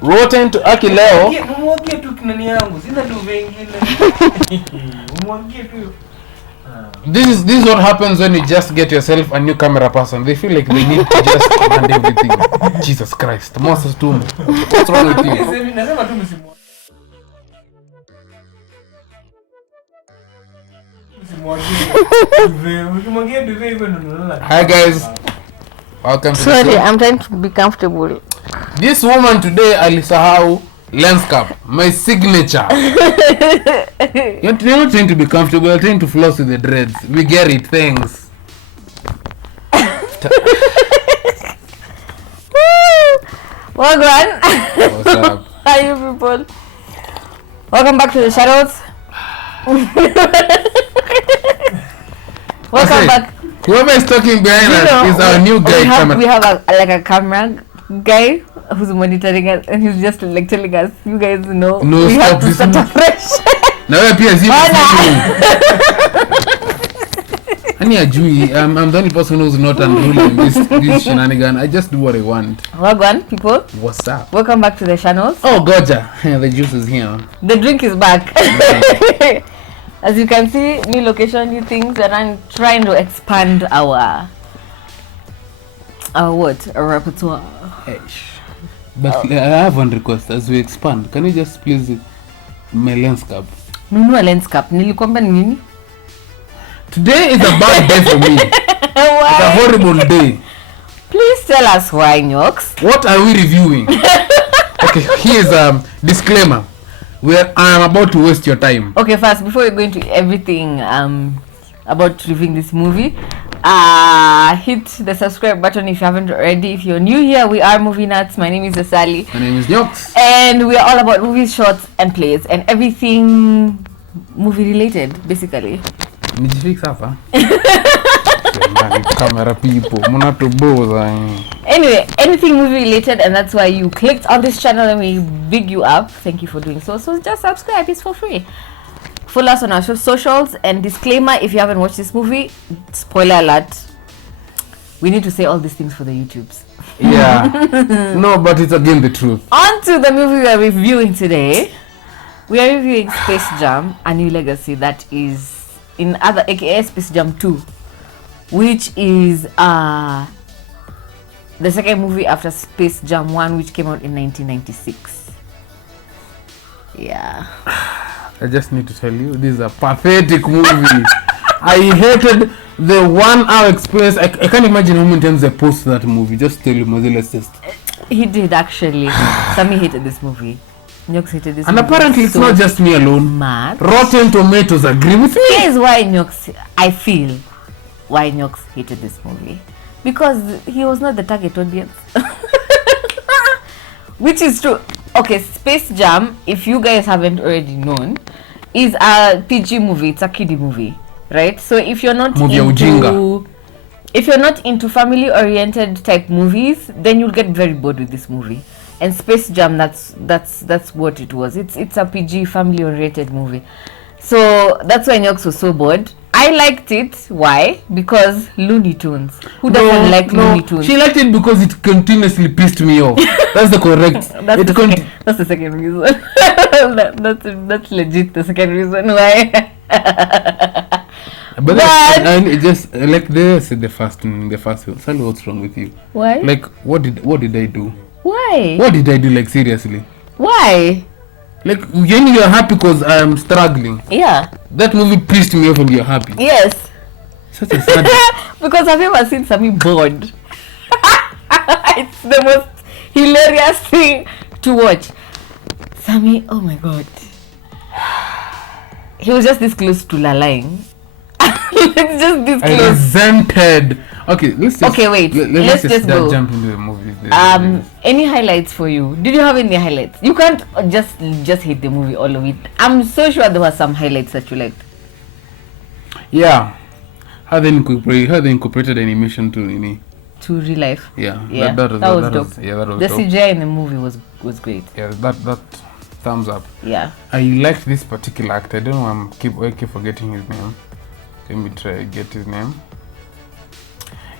Rotten to Aki leo. Mwagie tu kinani yangu. Sina tu vingine. Mwagie tu. This is what happens when you just get yourself a new camera person. They feel like they need to just command everything. Jesus Christ. Moses too. What's wrong with you? Nasema tu msimu. Hi guys. Welcome to Sorry, the show. I'm trying to be comfortable. This woman today alisahau lens cap, my signature. You're not trying to be comfortable, you're trying to floss with the dreads. We get it, thanks. Wagwan. What's up? Hi you people. Welcome back to the shadows. Welcome back. Whoever is talking behind us is our new guy. We have a camera guy who's monitoring us, and he's just like telling us, you guys know, no, we stop, have to start afresh. Now I'm the only person who's not unruly this shenanigan. I just do what I want. Wagwan, people. What's up? Welcome back to the channels. Oh, gotcha. The juice is here. The drink is back. As you can see, new location, new things, and I'm trying to expand our repertoire. But I have one request. As we expand, can you just please my lens cap? Nunua lens cap. Nilikwambia nini? Today is a bad day for me. Why? It's a horrible day. Please tell us why, Nyox. What are we reviewing? Okay, here's a disclaimer. I am about to waste your time. Okay, first, before we go into everything about reviewing this movie, hit the subscribe button if you haven't already. If you're new here, we are Movie Nuts. My name is Asali. My name is Nyox. And we are all about movies, shorts, and plays, and everything movie related, basically. Camera people, anyway, anything movie related, and that's why you clicked on this channel, and we big you up. Thank you for doing so. So just subscribe, it's for free. Follow us on our socials, and disclaimer, if you haven't watched this movie, spoiler alert, we need to say all these things for the YouTubes. Yeah. No, but it's again the truth. On to the movie we are reviewing today. We are reviewing Space Jam: A New Legacy, that is in other aka Space Jam 2, which is the second movie after Space Jam 1, which came out in 1996. Yeah. I just need to tell you, this is a pathetic movie. I hated the 1 hour experience. I can't imagine how many times I posted that movie. Just tell you, let's just. He did actually. Sammy hated this movie. Nyox hated this and movie. Apparently it's not just me alone. Mad. Rotten Tomatoes agree with me. Here's why I feel why Nyox hated this movie. Because he was not the target audience. Which is true. Okay, Space Jam, if you guys haven't already known, is a PG movie. It's a kiddie movie, right? So if you're not into family-oriented type movies, then you'll get very bored with this movie. And Space Jam, that's what it was. It's a PG family-oriented movie. So that's why Nyox was so bored. I liked it. Why? Because Looney Tunes. Who doesn't like Looney Tunes? She liked it because it continuously pissed me off. That's the correct. That's the second reason. that's legit the second reason why. But I just like they said the first film. Sally, what's wrong with you? Why? Like what did I do? Why? What did I do? Like seriously? Why? Like when you're happy because I am struggling. Yeah. That movie pissed me off and you're happy. Yes. Such a sad. Because I've never seen Sammy bored. It's the most hilarious thing to watch. Sammy, oh my god. He was just this close to lying. It's just this close. I resented. Okay, let's just. Okay, wait. Let's just go. Jump into the movie. Any highlights for you? Did you have any highlights? You can't just hate the movie, all of it. I'm so sure there were some highlights that you liked. Yeah, how they incorporated animation to real life. Yeah, that was dope. That was the dope. CGI in the movie was great. Yeah, that thumbs up. Yeah. I liked this particular actor. I don't know. I keep forgetting his name. Let me try to get his name.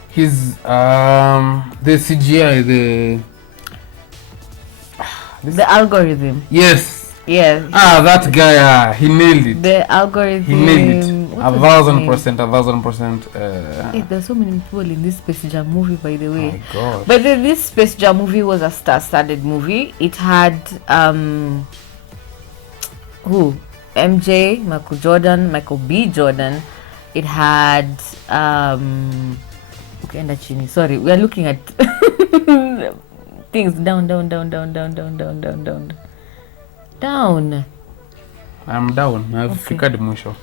His the CGI, The algorithm. Yes. Yeah. That guy, he nailed it. The algorithm. He nailed it. What was his name? 1,000%. Hey, there's so many people in this Space Jam movie, by the way. My God. But this Space Jam movie was a star-studded movie. It had who? MJ, Michael Jordan, Michael B. Jordan. It had sorry, we are looking at things down. I'm down. I've figured mwisho.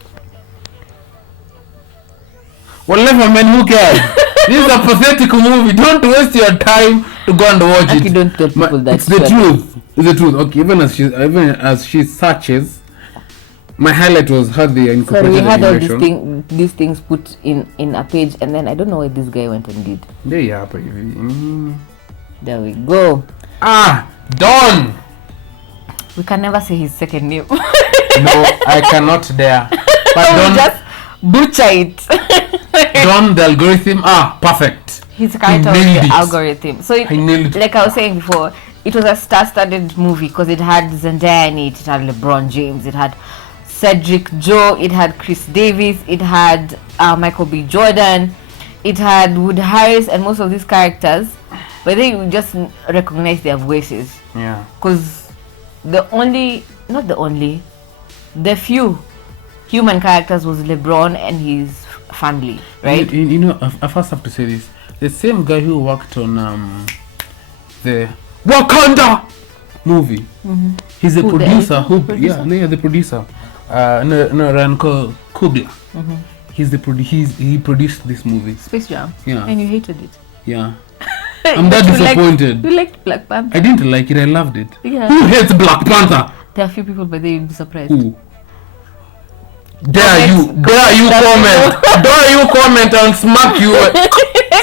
Whatever, man, who cares? This is a pathetic movie. Don't waste your time to go and watch it. Don't tell people that. It's the truth. It's the truth. Okay, even as she searches, my highlight was how they incorporated we had animation. all these things put in a page, and then I don't know what this guy went and did. There you are, baby. There we go. Don. We can never say his second name. No, I cannot dare. But Don, just butcher it. Don the algorithm. Perfect. He's kind of nailed the it. algorithm. So like I was saying before, it was a star-studded movie because it had Zendaya in it. It had LeBron James. It had Cedric Joe. It had Chris Davis. It had Michael B. Jordan. It had Wood Harris and most of these characters, but then you just recognize their voices. Yeah. Because the few human characters was LeBron and his family, right? You know, I first have to say this. The same guy who worked on the Wakanda movie. Mm-hmm. He's a producer. The The producer. Ryan Coogler. Mm-hmm. He produced this movie. Space Jam. Yeah. And you hated it. Yeah. I'm that disappointed. You liked Black Panther. I didn't like it. I loved it. Yeah. Who hates Black Panther? There are a few people, but they'll be surprised. Who? Dare you comment? Dare you comment and smack you?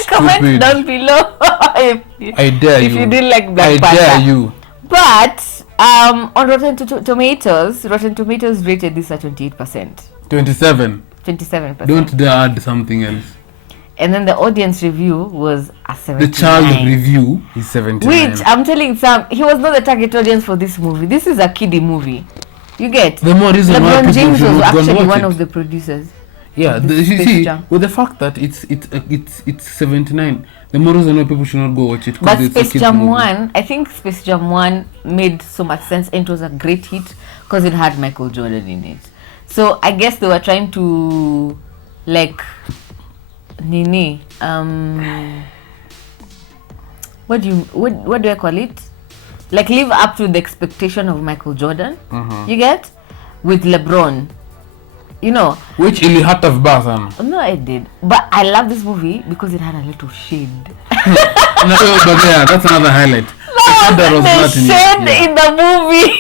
Comment down below. I dare you. If you didn't like Black Panther. I dare you. But on Rotten Tomatoes rated this at 28%. 27%. Don't dare add something else. And then the audience review was a 79. The child review is 79. Which I'm telling Sam, he was not the target audience for this movie. This is a kiddie movie. You get? The more reason why LeBron people James should was not go and actually watch one it. of the producers. Yeah, of you Space see, Jam. with the fact that it's 79, the more reason why people should not go watch it. But It's a Space kids Jam movie. 1, I think Space Jam 1 made so much sense and it was a great hit because it had Michael Jordan in it. So I guess they were trying to like what do I call it? Like live up to the expectation of Michael Jordan. You get? With LeBron. You know. Which ili hat of Basan. No, I did. But I love this movie because it had a little shade. No, but yeah, that's another highlight. That was the shade in the movie.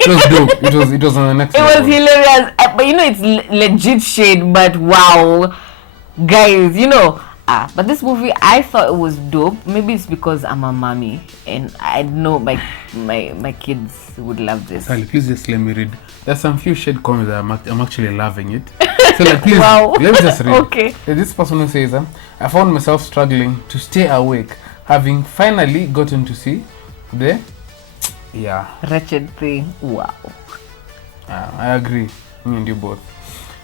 It was dope. It was on the next It level. was hilarious. But you know, it's legit shade, but wow. Guys, you know. But this movie, I thought it was dope. Maybe it's because I'm a mommy and I know my kids would love this. Sally, please just let me read. There's some few shade comments that I'm actually loving it. So like, please, Wow. let me just read. Okay. This person who says, I found myself struggling to stay awake, having finally gotten to see the wretched thing. Wow. I agree. Me and you both.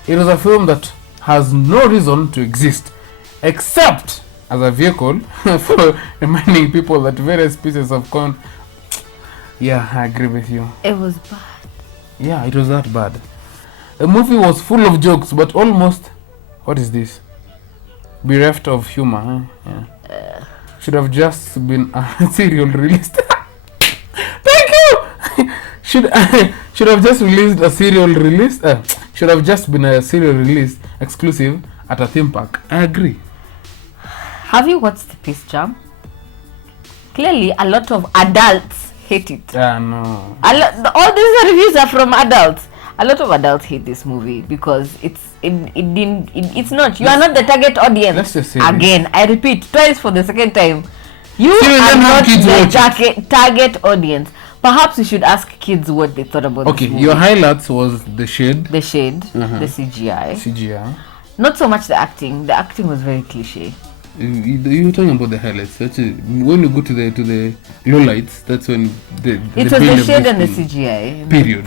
It was a film that has no reason to exist except as a vehicle for reminding people that various pieces of corn. Yeah, I agree with you. It was bad. Yeah, it was that bad. The movie was full of jokes, but almost, what is this? Bereft of humor. Huh? Yeah. Should have just been a serial released. Thank you. Should have just released a serial release. Should have just been a serial release exclusive at a theme park. I agree. Have you watched Space Jam? Clearly, a lot of adults hate it. No. All these reviews are from adults. A lot of adults hate this movie because it's not. You are not the target audience. Let's just say again. I repeat twice for the second time. You See, are not the target audience. Perhaps you should ask kids what they thought about this movie. Your highlights was the shade. The shade, the CGI. CGI. Not so much the acting. The acting was very cliche. You're talking about the highlights. Actually, when you go to the lowlights, that's when It was the build of shade this and the thing. CGI. Period.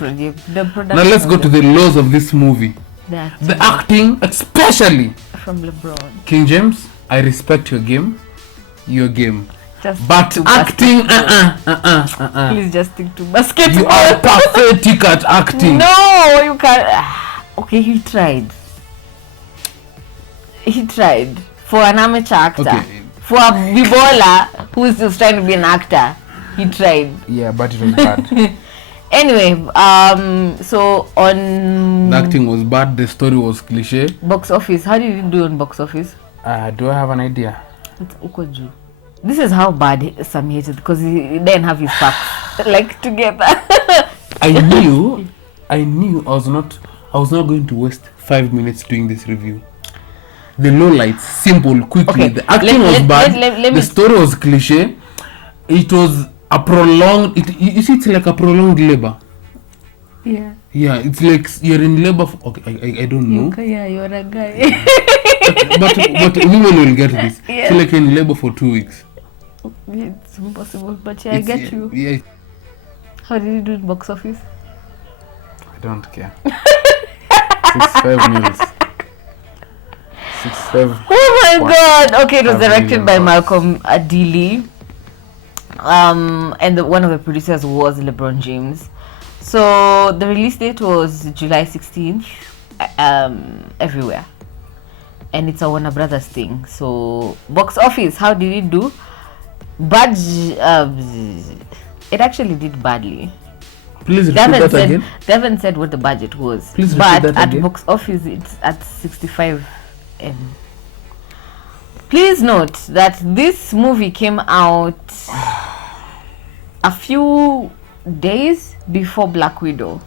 The production. Now let's go of to the lows of this movie. The acting, especially from LeBron. King James. I respect your game. Just But stick to acting, basketball. Please just stick to basketball. You are pathetic at acting. No, you can't. Okay, he tried. For an amateur actor. Okay. For a b-baller who is just trying to be an actor, he tried. Yeah, but it was bad. Anyway, so on The acting was bad. The story was cliche. box office, how did it do on box office? Do I have an idea? It's Ukoju. This is how bad Sam hated because he didn't have his facts like together. I knew I was not going to waste 5 minutes doing this review. The lowlights, simple, quickly. Okay, The acting was bad. let The story was cliche. It was a prolonged. You see, it's like a prolonged labor. Yeah. Yeah, it's like you're in labor. Okay, I don't know. Yeah, you're a guy. but women will get this. Yeah. It's like in labor for 2 weeks. It's impossible, but I get you. Yeah, How did you do in box office? I don't care. 6-5 meals. 6-5. Oh my god! Okay, it was 5 directed million by bucks. Malcolm Adili. And one of the producers was LeBron James. So the release date was July 16th, everywhere. And it's a Warner Brothers thing. So box office, how did it do? It actually did badly. Please repeat that again. They haven't said what the budget was. Please repeat but that at again. box office, it's at 65 M. Please note that this movie came out a few days before Black Widow.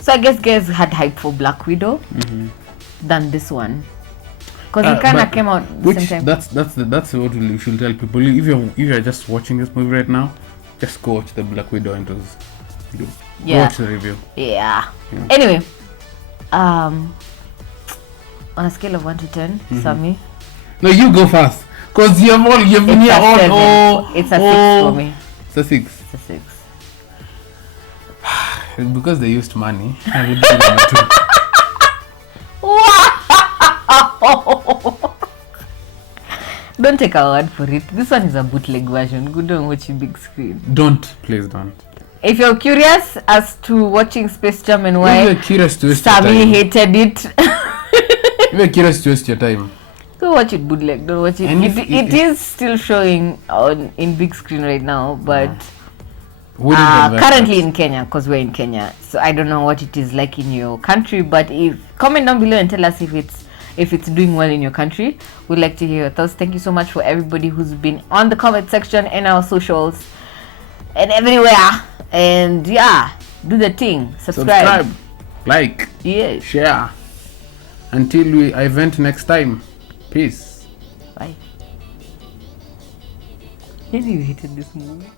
So I guess guys had hype for Black Widow than this one. Because it kind of came out the same time. That's what we should tell people. If you're just watching this movie right now, just go watch the Black Widow and go watch the review. Yeah. Anyway, on a scale of 1 to 10, Sammy. No, you go first. Cause you've been here all. It's a 6 for me. It's a 6. It's a 6. Because they used money. I would give them a 2. Wow! Don't take our word for it. This one is a bootleg version. Go and watch it big screen. Please don't. If you're curious as to watching Space Jam and If why you're curious to waste your Sammy time. hated it, If you're curious to waste your time. go watch it bootleg. Don't watch it. And It is still showing in big screen right now, but Wouldn't advise currently that. in Kenya, because we're in Kenya. So I don't know what it is like in your country, but if comment down below and tell us if it's doing well in your country. We'd like to hear your thoughts. Thank you so much for everybody who's been on the comment section and our socials and everywhere. And yeah, do the thing. Subscribe. Like. Yes. Share. Until we event next time. Peace. Bye. You hated this movie.